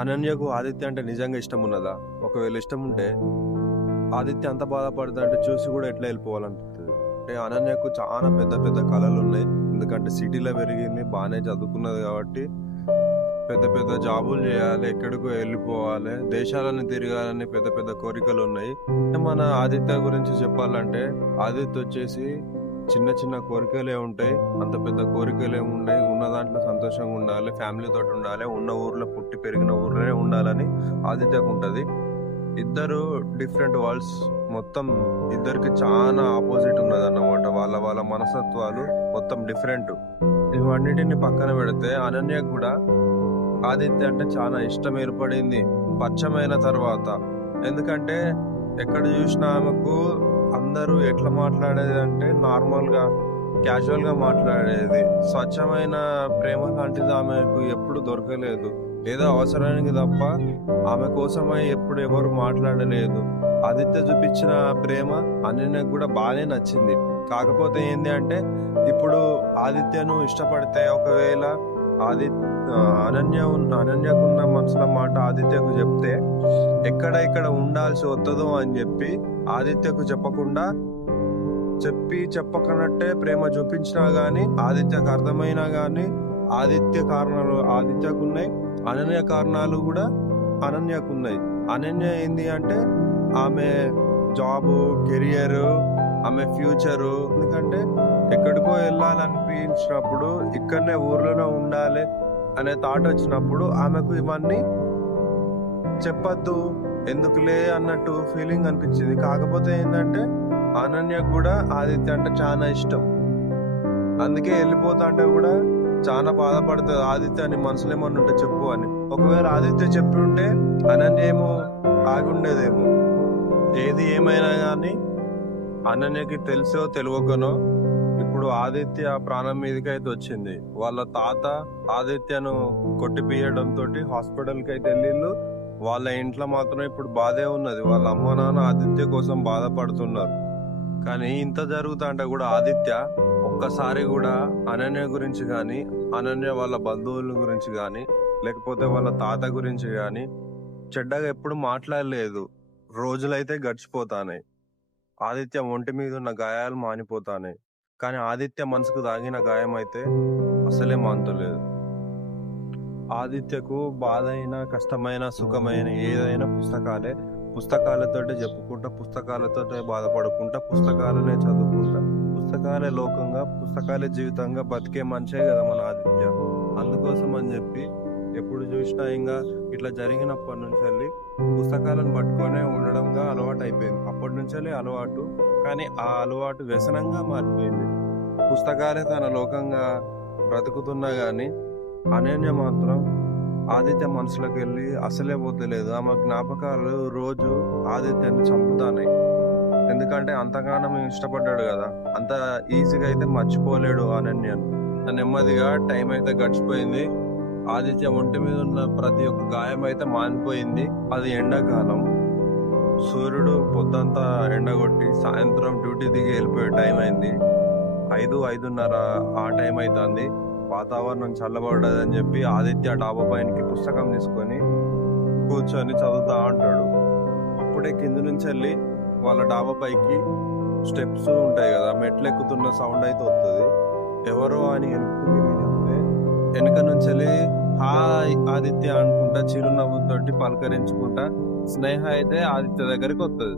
అనన్యకు ఆదిత్య అంటే నిజంగా ఇష్టం ఉన్నదా? ఒకవేళ ఇష్టం ఉంటే ఆదిత్య అంత బాధపడతా అంటే చూసి కూడా ఎట్లా వెళ్ళిపోవాలనిపిస్తుంది. అంటే అనన్యకు చాలా పెద్ద పెద్ద కళలు ఉన్నాయి. ఎందుకంటే సిటీలో పెరిగింది, బాగానే చదువుకున్నది కాబట్టి పెద్ద పెద్ద జాబులు చేయాలి, ఎక్కడికో వెళ్ళిపోవాలి, దేశాలను తిరగాలని పెద్ద పెద్ద కోరికలు ఉన్నాయి. మన ఆదిత్య గురించి చెప్పాలంటే ఆదిత్య వచ్చేసి చిన్న చిన్న కోరికలే ఉంటాయి, అంత పెద్ద కోరికలు ఏమి ఉన్నాయి. ఉన్న దాంట్లో సంతోషంగా ఉండాలి, ఫ్యామిలీ తోటి ఉండాలి, ఉన్న ఊర్లో పుట్టి పెరిగిన ఊర్లోనే ఉండాలని ఆదిత్యకు ఉంటది. ఇద్దరు డిఫరెంట్ వరల్డ్స్, మొత్తం ఇద్దరికి చాలా ఆపోజిట్ ఉన్నది అన్నమాట. వాళ్ళ వాళ్ళ మనస్తత్వాలు మొత్తం డిఫరెంట్. ఇవన్నిటిని పక్కన పెడితే అనన్యకు కూడా ఆదిత్య అంటే చాలా ఇష్టం ఏర్పడింది పరిచయమైన తర్వాత. ఎందుకంటే ఎక్కడ చూసినా ఆమెకు అందరూ ఎట్లా మాట్లాడేది అంటే నార్మల్ గా క్యాజువల్ గా మాట్లాడేది. స్వచ్ఛమైన ప్రేమ లాంటిది ఆమెకు ఎప్పుడు దొరకలేదు. ఏదో అవసరానికి తప్ప ఆమె కోసమై ఎప్పుడు ఎవరు మాట్లాడలేదు. ఆదిత్య చూపించిన ప్రేమ అనన్యకు కూడా బాగానే నచ్చింది. కాకపోతే ఏంది అంటే ఇప్పుడు ఆదిత్యను ఇష్టపడితే ఒకవేళ ఆదిత్య అనన్యకున్న మనసుల మాట ఆదిత్యకు చెప్తే ఇక్కడ ఉండాల్సి వస్తుందో అని చెప్పి ఆదిత్యకు చెప్పకుండా చెప్పకనట్టే ప్రేమ చూపించినా గానీ ఆదిత్యకు అర్థమైనా గానీ ఆదిత్య కారణాలు ఆదిత్యకున్నాయి, అనన్య కారణాలు కూడా అనన్యకున్నాయి. అనన్య ఏంది అంటే ఆమె జాబు, కెరియర్, ఆమె ఫ్యూచరు. ఎందుకంటే ఎక్కడికో వెళ్ళాలనిపించినప్పుడు ఇక్కడనే ఊర్లోనే ఉండాలి అనే థాట్ వచ్చినప్పుడు ఆమెకు ఇవన్నీ చెప్పద్దు, ఎందుకులే అన్నట్టు ఫీలింగ్ అనిపించింది. కాకపోతే ఏంటంటే అనన్యకు కూడా ఆదిత్య అంటే చాలా ఇష్టం. అందుకే వెళ్ళిపోతా అంటే కూడా చాలా బాధపడుతుంది. ఆదిత్య అని మనసులో ఏమన్నా ఉంటే చెప్పు అని. ఒకవేళ ఆదిత్య చెప్పి ఉంటే అనన్య ఏమో ఆగి ఉండేదేమో. ఏది ఏమైనా కానీ అనన్యకి తెలుసో తెలియకనో ఇప్పుడు ఆదిత్య ప్రాణం మీదకి అయితే వచ్చింది. వాళ్ళ తాత ఆదిత్యను కొట్టిపియడం తోటి హాస్పిటల్కి అయితే వెళ్ళిళ్ళు. వాళ్ళ ఇంట్లో మాత్రం ఇప్పుడు బాధే ఉన్నది. వాళ్ళ అమ్మ నాన్న ఆదిత్య కోసం బాధపడుతున్నారు. కానీ ఇంత జరుగుతా అంటే కూడా ఆదిత్య ఒక్కసారి కూడా అనన్య గురించి కానీ, అనన్య వాళ్ళ బంధువుల గురించి కానీ, లేకపోతే వాళ్ళ తాత గురించి కానీ చెడ్డగా ఎప్పుడు మాట్లాడలేదు. రోజులైతే గడిచిపోతానాయి, ఆదిత్య ఒంటి మీద ఉన్న గాయాలు మానిపోతానాయి. కానీ ఆదిత్య మనసుకు తాగిన గాయం అయితే అసలే మానుతలేదు. ఆదిత్యకు బాధ అయినా, కష్టమైన, సుఖమైన ఏదైనా పుస్తకాలతోటే చెప్పుకుంటా, పుస్తకాలతోటే బాధపడుకుంటా, పుస్తకాలనే చదువుకుంటా, పుస్తకాలే లోకంగా, పుస్తకాలే జీవితంగా బతికే మనిషే కదా మన ఆదిత్య. అందుకోసం అని చెప్పి ఎప్పుడు చూసినా ఇంకా ఇట్లా జరిగినప్పటి నుంచి వెళ్ళి పుస్తకాలను పట్టుకొనే ఉండడంగా అలవాటు అయిపోయింది. అప్పటి నుంచి అలవాటు, కానీ ఆ అలవాటు వ్యసనంగా మారిపోయింది. పుస్తకాలే తన లోకంగా బ్రతుకుతున్నా గానీ అనన్య మాత్రం ఆదిత్య మనసులోకి వెళ్ళి అసలే పోతలేదు. ఆమె జ్ఞాపకాలు రోజు ఆదిత్యని చంపుతానాయి. ఎందుకంటే అంతగానం ఇష్టపడ్డాడు కదా, అంత ఈజీగా అయితే మర్చిపోలేడు అనన్యను. నెమ్మదిగా టైం అయితే గడిచిపోయింది. ఆదిత్య ఒంటి మీద ఉన్న ప్రతి ఒక్క గాయం అయితే మానిపోయింది. అది ఎండాకాలం, సూర్యుడు పొద్దంతా ఎండగొట్టి సాయంత్రం డ్యూటీ దిగి వెళ్ళిపోయే టైం అయింది. 5-5:30 ఆ టైం అవుతుంది. వాతావరణం చల్లబడ్డదని చెప్పి ఆదిత్య డాబా పైనకి పుస్తకం తీసుకొని కూర్చొని చదువుతా ఉంటాడు. అప్పుడే కింద నుంచి వెళ్ళి వాళ్ళ డాబా పైకి స్టెప్స్ ఉంటాయి కదా, మెట్లు ఎక్కుతున్న సౌండ్ అయితే వస్తుంది. ఎవరో అని వెనుక నుంచి వెళ్ళి హాయ్ ఆదిత్య అనుకుంటా చిరునవ్వుతోటి పలకరించుకుంటా స్నేహ అయితే ఆదిత్య దగ్గరికి వస్తుంది.